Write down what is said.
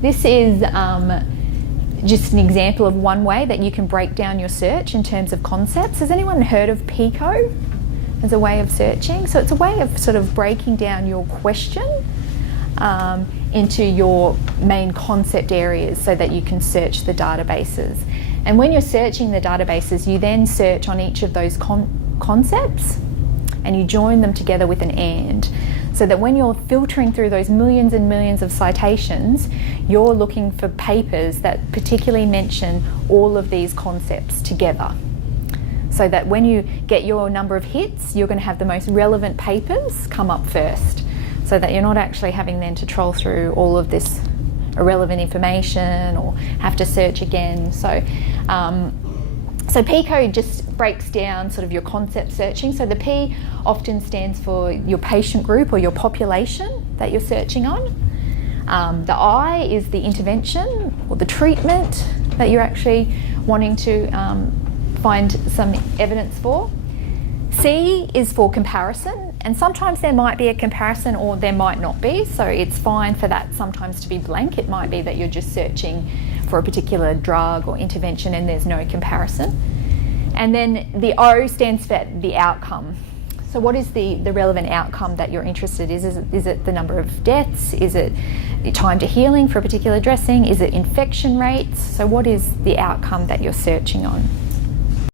This is just an example of one way that you can break down your search in terms of concepts. Has anyone heard of PICO as a way of searching? So it's a way of sort of breaking down your question into your main concept areas so that you can search the databases. And when you're searching the databases, you then search on each of those concepts and you join them together with an AND. So that when you're filtering through those millions and millions of citations, you're looking for papers that particularly mention all of these concepts together. So that when you get your number of hits, you're going to have the most relevant papers come up first. So that you're not actually having then to troll through all of this irrelevant information or have to search again. So PICO just breaks down sort of your concept searching. So the P often stands for your patient group or your population that you're searching on. The I is the intervention or the treatment that you're actually wanting to find some evidence for. C is for comparison, and sometimes there might be a comparison or there might not be, so it's fine for that sometimes to be blank. It might be that you're just searching for a particular drug or intervention and there's no comparison. And then the O stands for the outcome. So what is the relevant outcome that you're interested in? Is it the number of deaths? Is it the time to healing for a particular dressing? Is it infection rates? So what is the outcome that you're searching on?